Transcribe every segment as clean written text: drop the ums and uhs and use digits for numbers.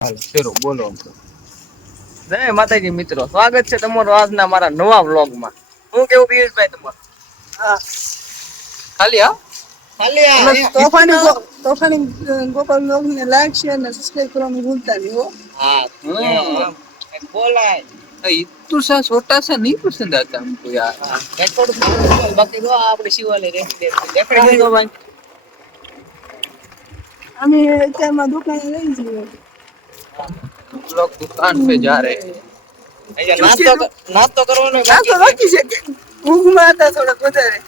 હાલો શરૂ બોલો. જય માતાજી મિત્રો, સ્વાગત છે તમારું આજના મારા નવા વ્લોગમાં. હું કેવું પિયુષભાઈ તમારું? હા ખાલી તોફાની ગોપાલ બ્લોગ ને લાઈક શેર ને સબસ્ક્રાઇબ કરવાનું ભૂલતા નહીં હો. હા બોલાય તું સા છોટા સા નહીં પસંદ आता हमको यार. રેકોર્ડ બાકી જો આપણે શિવાલે રેડી દેખાડી દો ભાઈ. અમે અત્યારમાં દુકાને લઈ જઈએ. लोग दुकान पे जा रहे हैं. નાસ્તો કરવાનો નાસ્તો બાકી છે. ઊંઘમાં હતા થોડાક વધારે.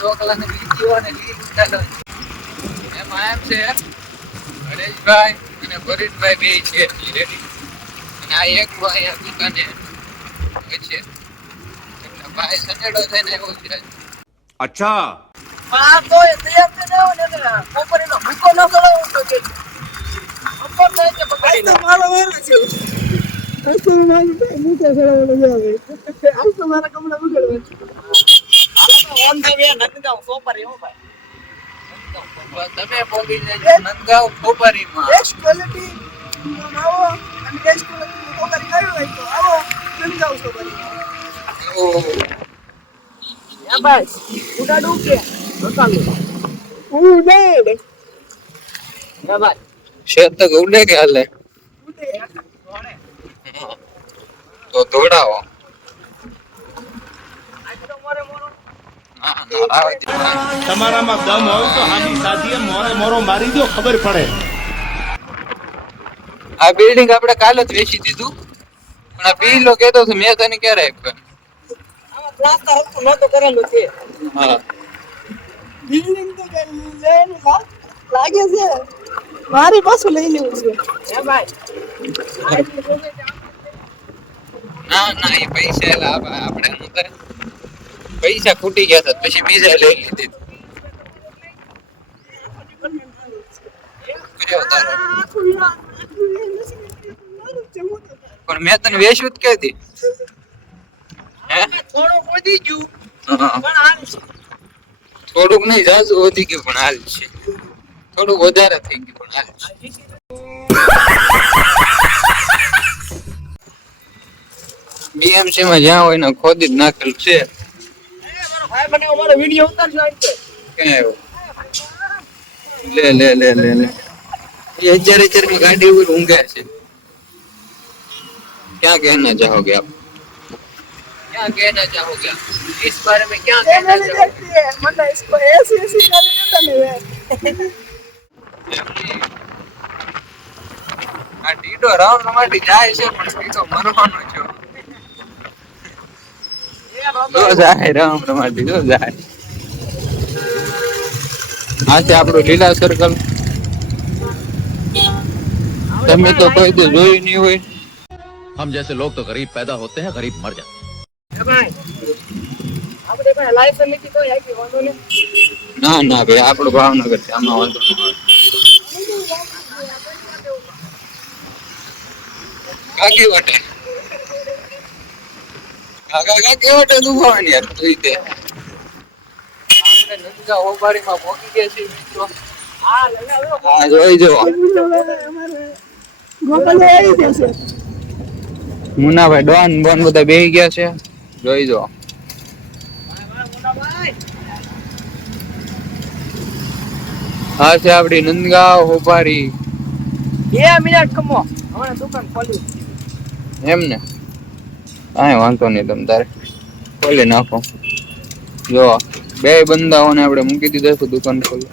ચોકલાને લીધીઓને લીધા એમાં એમ છે હરેશભાઈ અને ભરતભાઈ બે છે રેડી અને આ એક ભાઈ આ દુકાને છે એટલે ભાઈ સનેડો થઈને આવ્યો છે. अच्छा આ તો તૈયાર થઈને આવ્યો ને કોપરીનો ભૂકો ન કરાવો તો કે અંબર થાય કે પકડી તો મારો વેરો છે. આજ તો મારી મૂકે સડાવવાનો જાવે. આજ તો મારા કપડા બગડવા છે. ઓન ધ વે નંદગાંવ કોપરી હો ભાઈ. તમે પોગી જજો નંદગાંવ ખોપરીમાં. બેસ્ટ ક્વોલિટી આવો અને બેસ્ટ ક્વોલિટી કોપરી કાઢ્યો હોય તો આવો નંદગાંવ કોપરી. યા ભાઈ ઉડાડું કે બતાલો ઉડેડ યા ભાઈ શેત તક ઉડે કે હાલે ઉડેડ તો દોડાવો. આજ તો મોરે મોરો હા ના આવે તમારામાં દમ હોય તો હાની સાધીએ મોરે મોરો મારી દો ખબર પડે. આ બિલ્ડિંગ આપણે કાલે જ વેચી દીધું પણ આ પીલો કહેતો હતો મેં તને ક્યારે આપ્યો. આમાં પ્લાસ્ટર હલતું નતો કરેલું છે. હા બિલ્ડિંગ તો લેવાનું લાગે છે. મારી પાછું લઈ લેવું છે. યા ભાઈ ના ના એ પૈસા એલા આપણે શું કરે પૈસા ખૂટી ગયા હતા પછી બીજા લઈ લીધી કર્યો તારો. પણ મેં તને વેચ્યું જ કહેતી હે થોડું વધી ગયું હા. પણ હાલ છે. થોડુંક નહીં જાજુ વધી ગયું પણ હાલ છે. થોડુંક વધારે થઈ ગયું પણ હાલ છે. બીએમસી માં જ્યાં હોય ને ખોદી જ નાખેલું છે. મારો ભાઈ મને અમારો વિડિયો ઉતારજો આજે. ક્યાં આવ્યો લે લે લે લે લે ये 1000 में गाड़ी हुई ऊँगे ऐसे क्या कहना चाहोगे आप क्या कहना चाहोगे आप इस बारे में क्या कहना चैनल चाहोगे देखती है मतलब इसको ऐसे ऐसे गाली देता नहीं है. આ ડીડો રાઉન્ડ માટે જાય છે પણ સીધો મરવાનો છો જો જાય રાઉન્ડ માટે જો જાય આ છે આપણું લીલા સર્કલ. તમે તો કોઈ તો જોયું નહીં હોય. हम जैसे लोग तो गरीब पैदा होते हैं गरीब मर जाते हैं. યા ભાઈ આપણે ભાઈ લાયસન્સ લીધી તો આઈ વાંધો નહીં. ના ના ભાઈ આપણું ભાવનગર છે આમાં વાંધો નહીં આવે. કાકી વટે કાકા કાકી વટે દુભાવાની યાર તું તે આપણે નંદગા ઓબારીમાં પહોંચી ગયા છીએ મિત્રો. હા લઈને આવ્યો. હા જોઈ જો हमारे गोपाल आई जैसे મુનાભાઈ ડોન બોન બધા બેહી ગયા છે જોઈ જો. મોટા ભાઈ આ છે આપડી નંદગાંવ હોપારી 2 મિનિટ કમો હમણાં દુકાન ખોલી. એમ ને કાંઈ વાંધો નહીં તમ તારે ખોલી નાખો. જો બે બંદાઓને આપણે મૂકી દીધા છે દુકાન ખોલી.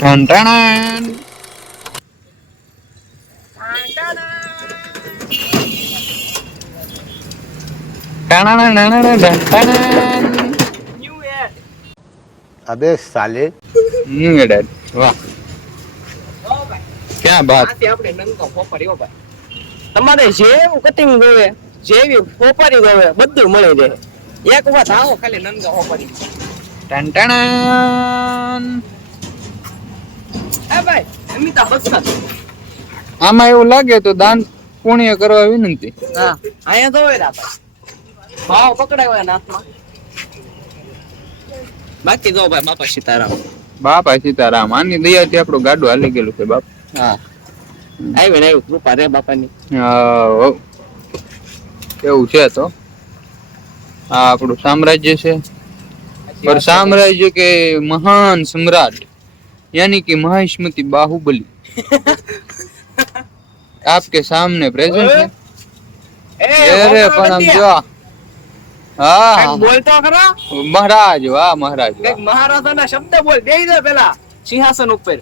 ટન ટણ ન્યુ એડ अबे साले વાહ હો ભાઈ ક્યાં બાત. આથી આપણે નંદગાંવ ખોપરી હો ભાઈ. તમારે જેવું કટિંગ ગમે જેવી ખોપરી ગમે બધું મળી રહે. એક વાત આવો ખાલી નંદગાંવ ખોપરી. ટન ટણ એ ભાઈ અમિતા બચ્ચન. આમાં એવું લાગે તો દાન પુણ્ય કરવા વિનંતી. હા અહીંયા તો હોય ભાવ પકડાય હોય નાથમાં. બાકી જો ભાઈ બાપા સીતારામ. બાપા સીતારામ, આની દયાથી આપણું ગાડું હાલી ગયેલું છે બાપ. હા આવી ને આવ્યું કૃપા રે બાપાની. હા, એવું છે તો આ આપણું સામ્રાજ્ય છે, पर साम्राज्य के महान सम्राट यानी कि महास्मृति बाहुबली आपके सामने प्रेजेंट है. अरे पण हम जो हाँ બોલતો ખરા महाराज, वाह महाराज वाह. કઈક મહારાજાના શબ્દ બોલ બેહી દે પેલા સિંહાસન ઉપર.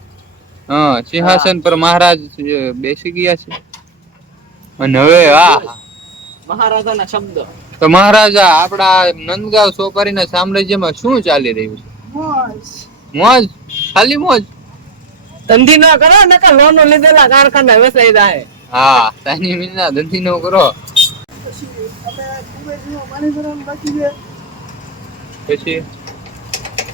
હા, સિંહાસન પર મહારાજ બેસી ગયા છે અને હવે વાહ મહારાજાના શબ્દ. તો મહારાજા આપણા નંદગાંવ સોપારીના સામ્રાજ્યમાં શું ચાલી રહ્યું છે? મોજ. મોજ, ખાલી મોજ. ધંધી ના કરો નકર લોન લીધેલા કારખાના વેચાઈ જાય. હા, તાની મીના ધંધી નો કરો. પછી આપણે કુબેરનું પાણી ભરવાનું બાકી છે. પછી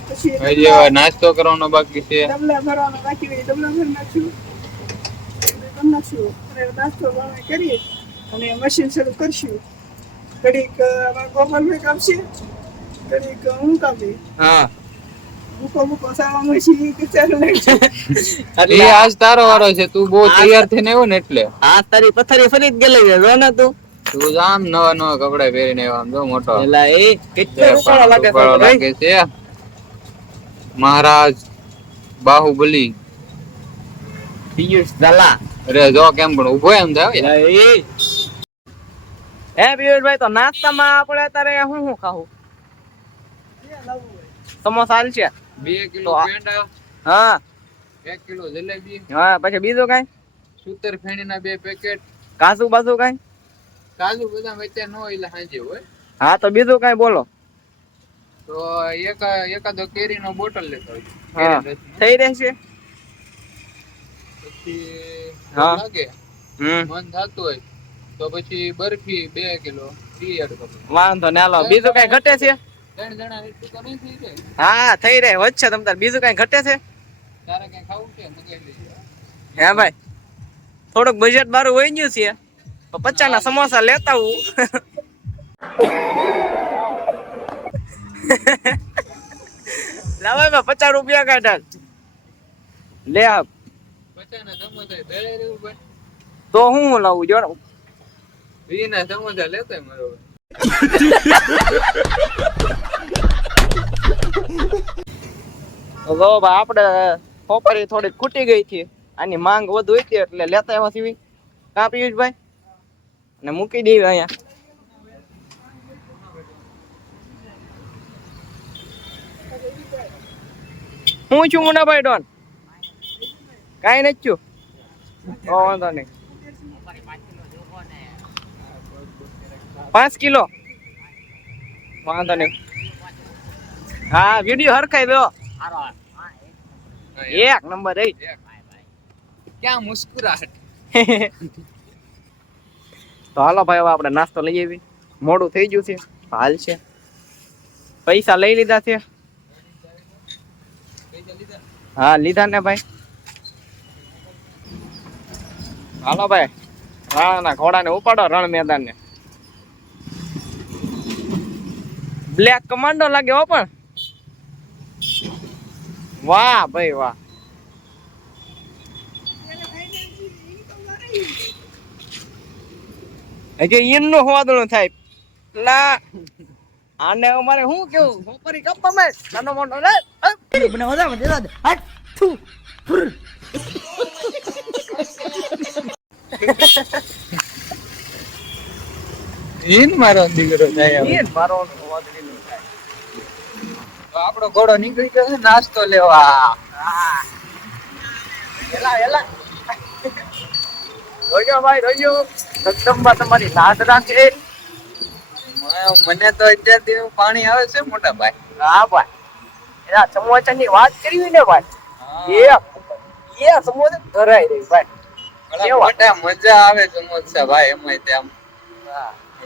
પછી હજી હવે નાસ્તો કરવાનો બાકી છે. ડબલા ભરવાના બાકી હોય ડબલા ભરી નાખ્યું. કરી નાખ્યું અને નાસ્તો પાણી કરી અને મશીન શરૂ કરશું. ઘડીક ગોપાલભાઈ કાપશે, ઘડીક હું કાપી. હા મૂકો સાવા મશીન કે ચાલુ લાગશે. એ આજ તારો વારો છે, તું બહુ તૈયાર થઈને આવ્યો ને એટલે. આ તારી પથારી ફરી જ ગયેલી છે જો ને તું. તું આમ નવા નવા કપડા પહેરીને આવ્યો, આમ જો મોટો એલા એ કેટલો રૂપાળો લાગે છે રૂપાળો ભાઈ. લાગે છે. મહારાજ બાહુબલી. પિયુષ ઝાલા. અરે જો કેમ પણ ઉભો એમ થાય. એલા એ પિયુષભાઈ તો નાસ્તામાં આપણે અત્યારે શું ખાવું? સમોસા હાલશે? 2 કિલો તો આ- પેંડા, હા 1 કિલો જલેબી, હા પછી બીજું કઈ? સૂતર ફેણીના 2 પેકેટ, કાજુ બાજુ કઈ? કાજુ બદામ વચ્ચે નો એટલે સાંજે હોય. હા તો બીજું કઈ બોલો. તો એકાદો કેરીનો બોટલ લેતો આવજો. હા કેરી રસનો. થઈ રહેશે. પછી હા. લાગે હમ મન થતું હોય તો પછી બરફી 2 કિલો ઈ એડ કરો. વાંધો ને હાલો. બીજું કઈ ઘટે છે? 3 જણા એટલું તો નહીં થઈ જાય. હા થઈ રહે વચ્ચે તમ તાર. બીજું કઈ ઘટે છે? તારે કઈ ખાવું છે મગાઈ લેજો. હે ભાઈ થોડુંક બજેટ બારું હોય ગયું છે તો 50 ના સમોસા લેતા આવું. લાવાય 50 રૂપિયા કાઢા લે આપ. 50 ના સમોસા ભેળે રહેવું ભાઈ. તો હું લાવું જોડ. 20 ના સમોસા લેતો મારો ભાઈ. તો જો ભાઈ આપણે ખોપરી થોડી ખૂટી ગઈ છે, આની માંગ વધુ હતી એટલે લેતા આવ્યા છીએ. કાં પિયુષભાઈ અને મૂકી દેવી અહીંયા. હું છું મુનાભાઈ ડોન? કાંઈ નથી છું. વાંધો નહીં. 5 કિલો વાંધો નહીં. હા વિડીયો હરખાઈ દો. એક નંબર એ. ક્યાં મુસ્કુરાહટ. તો હાલો ભાઈ હવે આપણે નાસ્તો લઈ આવી. મોડું થઈ ગયું છે, હાલ છે. પૈસા લઈ લીધા છે. હા લીધા ને ભાઈ. હાલો ભાઈ રાણાના ઘોડાને ઉપાડો રણ મેદાન ને. બ્લેક કમાન્ડો લાગે હો પણ. વાહ ભાઈ વાહ. હજી ઈનનું હોવાદળું થાય લા. આને અમારે શું કેવું ખોપરી કપા મેં નાનો મોટો રે ઈન મારો દીકરો જાય હવે. ઈન મારો હોવાદળું થાય. તો આપણો ઘોડો નીકળી ગયો છે નાસ્તો લેવા. એલા એલા રોજો ભાઈ રોજો. જગદંબા તમારી લાજ રાખે. મને તો અત્યારથી પાણી આવે છે મોટા ભાઈ. હા ભાઈ એના સમોસાની વાત કરી ને ભાઈ એ સમોસા ધરાઈ રહી ભાઈ. કેવા? મોટા મજા આવે સમોસા ભાઈ. એમાં ત્યાં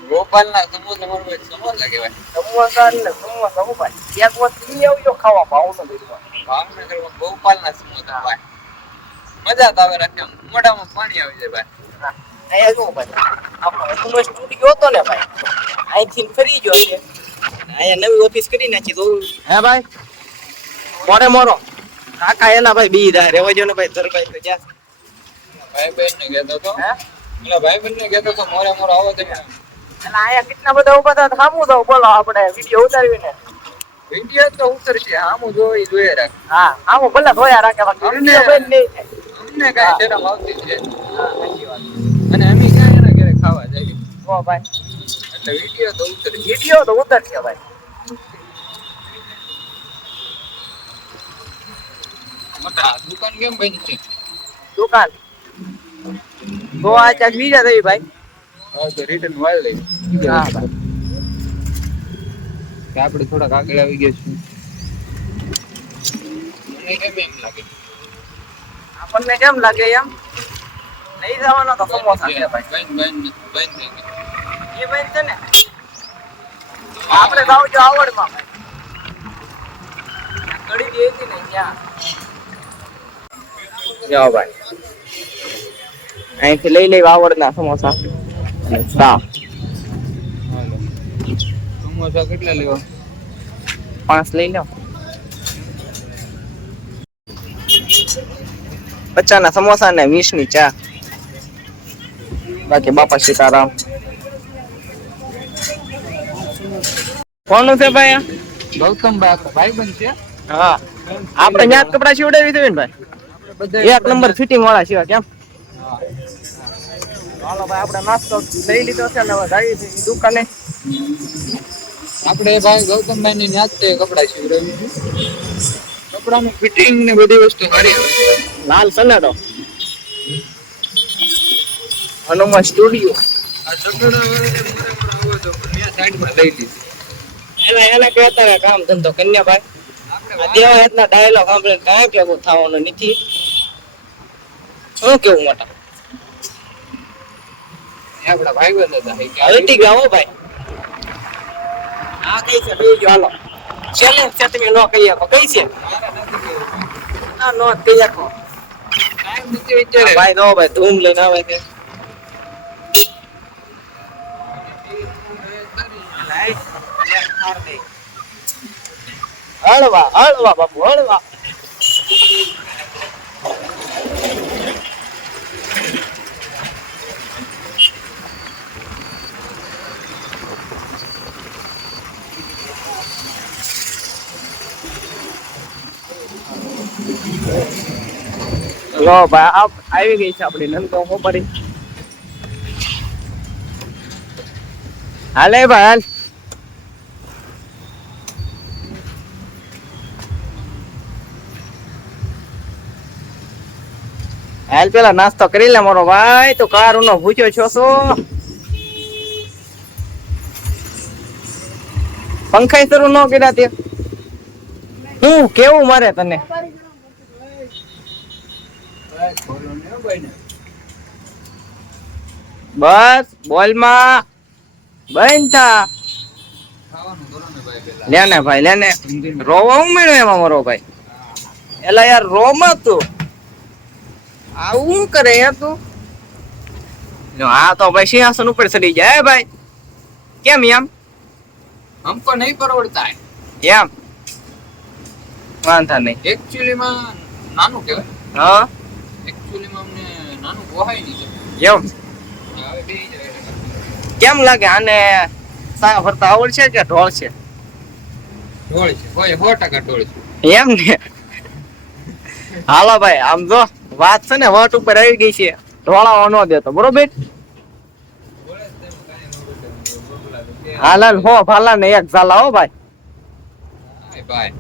ગોપાલ ના સમોસા મારો સમોસા કહેવાય. સમોસા ને સમોસા હો ભાઈ. એક વખત લઈ આવજો ખાવા ભાવ તો ભાવનગરમાં ગોપાલ ના સમોસા ભાઈ. મજા જ આવે રાખે આમ મોઢામાં પાણી આવી જાય ભાઈ. અહીંયા જો ભાઈ આપણો હુમસ સ્ટુડિયો હતો ને ભાઈ અહીંથી ફરી ગયો છે અહીંયા નવી ઓફિસ કરી નાખી તો હે ભાઈ મોરે મોરો કાકા એના ભાઈ બી દા રેવા જો ને ભાઈ ધરભાઈ તો જ્યાં ભાઈ બહેન ને કહેતો તો હે પેલા ભાઈ બહેન ને કહેતો તો મોરે મોરો આવો તમે અને અહીંયા કેટલા બધા ઉભા હતા સામું તો બોલો આપણે વિડીયો ઉતારવીને વિડીયો તો ઉતરશે આમું જોઈ જોઈએ રાખ હા આમું ભલે ધોયા રાખે બાકી વિડીયો બંધ નહીં અમને કાંઈ શરમ આવતી છે હા સાચી વાત અને અમે ક્યાં એના ઘરે ખાવા જઈએ ઓ ભાઈ એટલે વિડીયો તો ઉતરશે. વિડીયો તો ઉતરશે ભાઈ મોટા દુકાન કેમ બની છે? દુકાન તો આ ચાક બીજા થઈ ભાઈ હા તો રિટર્ન વાળ લઈ હા ભાઈ કે આપણે થોડાક આગળ આવી ગયા છીએ. મને કેમ એમ લાગે આપણને કેમ લાગે એમ લઈ જવાનો તો સમોસા છે ભાઈ બંધ થઈ ગયું. એ ભાઈ છે ને આપણે જાવ જો આવડમાં ભાઈ કડી દે હતી ને ત્યાં જાઓ ભાઈ અહીંથી લઈ લેવા આવડના સમોસા અને ચા હાલો સમોસા કેટલા લેવા? 5 લઈ લો 50 ના સમોસા ને 20 ની ચા બાકી બાપા સીતારામ કોનું છે ભાઈ આ? ગૌતમ ભાઈ બંધ છે. હા આપણે ત્યાં કપડા સીવડાવી છે ને ભાઈ એક નંબર ફિટિંગ વાળા સીવા કેમ હાલો ભાઈ આપણે નાસ્તો લઈ લીધો છે ને હવે જઈએ છીએ દુકાને આપણે ભાઈ ગૌતમભાઈ ની ન્યાજ તે કપડા સીવડાવ્યું છે. કપડાનું ફિટિંગ ને બધી વસ્તુ સારી આવે. લાલ સનેડો હનુમાન સ્ટુડિયો આ સકડા વાળાને મોરે મોરે આવવા દો પણ મેં સાઈડમાં લઈ લીધી. એને કહેતા કે કામ ધંધો કન્યા ભાઈ આ દેવા એટલા ડાયલોગ સાંભળીને કાંઈ ભેગું થવાનું નથી શું કેવું મોટા આપડા ભાઈ બંધ હતા કે હલટી ગયા હો ભાઈ આ કઈ છે ભાઈ જો હાલો ચેલેન્જ છે તમે નો કહી શકો કઈ છે ના નો કહી શકો કાંઈ નથી વિચારે. ભાઈ નો ભાઈ ધૂમ લઈને આવે કે હળવા હળવા બાપુ હળવા લો ભાઈ આવી ગઈ છે આપડી નંદો ખોપરી હાલે ભાઈ હાલ હાલ પેલા નાસ્તો કરી લે મારો ભાઈ તો કાર નો ભૂખ્યો છો શું પંખાઈ શરૂ ન કર્યા તે હું કેવું મારે તને ભાઈ ખોલો ને હો ભાઈને. બસ બોલ માં બંધ થા ખાવાનું કરો ને ભાઈ પેલા. લે ને ભાઈ લે ને રોવા ઉમેર્યો એમાં મારો ભાઈ એલા યાર રોમાં તું આવું કરે યાર તું લો, આ તો ભાઈ સિંહાસન ઉપર ચડી જાય ભાઈ કેમ એમ हमको नहीं परवड़ता है. એમ વાંધા નહીં एक्चुअली માં નાનું કહેવાય. હા एक्चुअली માં અમને નાનું પોહાય નહીં. એમ હવે બે જાય. કેમ લાગે આને સાયા ભરતા આવડશે કે ઢોળ છે ઢોળ છે. હોય 100% ઢોળ છે. એમ ને હાલો ભાઈ આમ જો વાત છે ને વટ ઉપર આવી ગઈ છે ઢોળાવા ન દેતો બરોબર હાલ હાલ હો ભાલા ને એક ઝાલા હો ભાઈ હાય ભાઈ.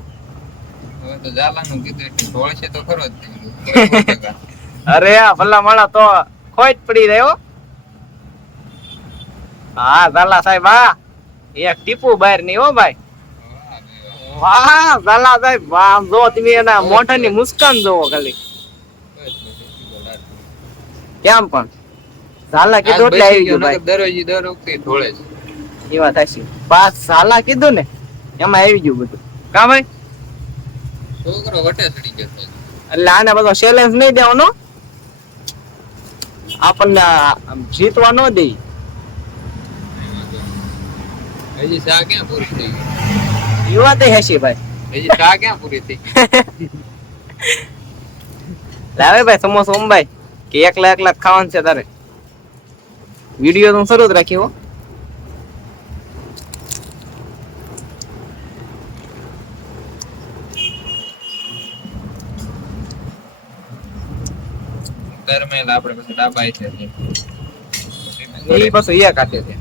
હવે તો જાલાનું કીધું એટલે ઢોળ છે તો ખરો જ તે. અરે આ ભલા માણા તો ખોટ પડી રહ્યો હા ઝાલા સાહેબ હા એક ટીપુ બહાર ની હો ભાઈ વાહ ઝાલા સાહેબ વાહ આમ જો તમે એના મોઢાની મુસ્કાન જોવો ખાલી કેમ પણ ઝાલા કીધું એટલે આવી ગયું ભાઈ દરરોજ દર વખતે ઢોળે છે. એ વાત હશે પાસ ઝાલા કીધું ને એમાં આવી ગયું બધું કા ભાઈ છોકરો વટે ચડી ગયો છે. એટલે આને બધો ચેલેન્જ નહીં દેવાનો આપણને આમ જીતવા ન દે. હજી ચા ક્યાં પૂરી થઈ ગઈ? એ વાત હેસી ભાઈ. હજી ચા ક્યાં પૂરી થઈ ગઈ? લાવે ભાઈ સમોસો અંબાઈ કે એકલા ખાવાનું છે તારે? વિડીયો તો શરૂ જ રાખ્યો. દરમેલ આપણે પછી ડાબાઈ છે એ પાછું એક હાથે છે.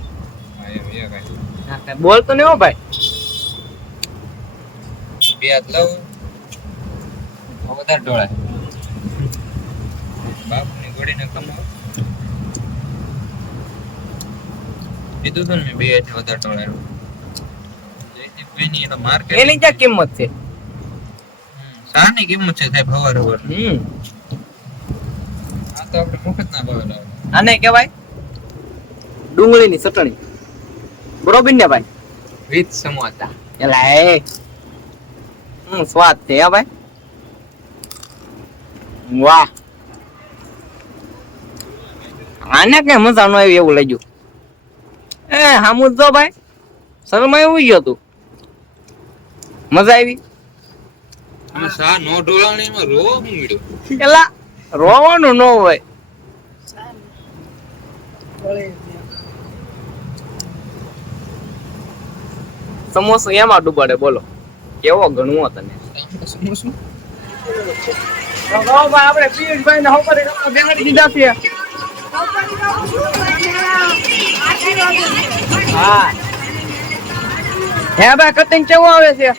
હા, એમ એ કાંઈ. બોલતો નહીં હો ભાઈ. બે હાથ લઉં તો વધારે ઢોળાય. બાપની ગોળીને કમાવ કીધું હતું ને મેં બે હાથે વધારે ઢોળાય. જયદીપભાઈની એનો માર્કેટ એની ક્યાં કિંમત છે? શાની કિંમત છે સાહેબ? હવાર હવાર હમ આ તો આપણે મુફત ના ભાવે લાવે. આને કહેવાય ડુંગળીની ચટણી. બરોબર ને ભાઈ? વિથ સમોસા. એલા એ સ્વાદ છે હે ભાઈ. વાહ, આને કઈ મજા ન આવી એવું લાગ્યું. એ હામું જો ભાઈ, શરમા એવું ગયો તું. મજા આવી? અને સા નો ઢોળાણીમાં રો હું મળ્યો. એલા રોવાનું ન હોય. સમોસો એમાં ડૂબાડે બોલો, કેવો ગણવો તને. સમોસું આપણે પિયુષભાઈ ને હોપર બેહાડી દીધા છે. હા હે ભાઈ, કટિંગ કેવું આવે છે?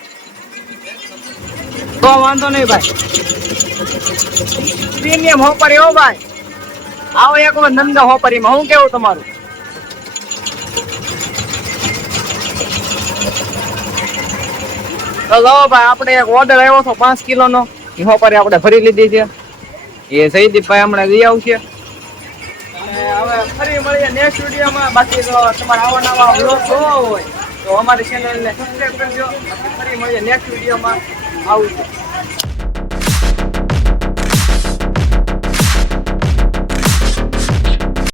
તો વાંધો નહીં ભાઈ. પ્રીમિયમ હોપરી હો ભાઈ. આવો એક વાર નંદા હોપરીમાં. હું કેવું તમારું? તો લો ભાઈ, આપણે એક ઓર્ડર આવ્યો હતો 5 કિલોનો. એ હોપરી આપણે ભરી લીધી છે. એ જયદીપભાઈ હમણાં લઈ આવશે. અને હવે ફરી મળીએ નેક્સ્ટ વિડીયોમાં. બાકી તો તમારે આવા નવા વ્લોગ જોવા હોય તો અમારી ચેનલને સબસ્ક્રાઇબ કરજો. ફરી મળીએ નેક્સ્ટ વિડીયોમાં. આવું.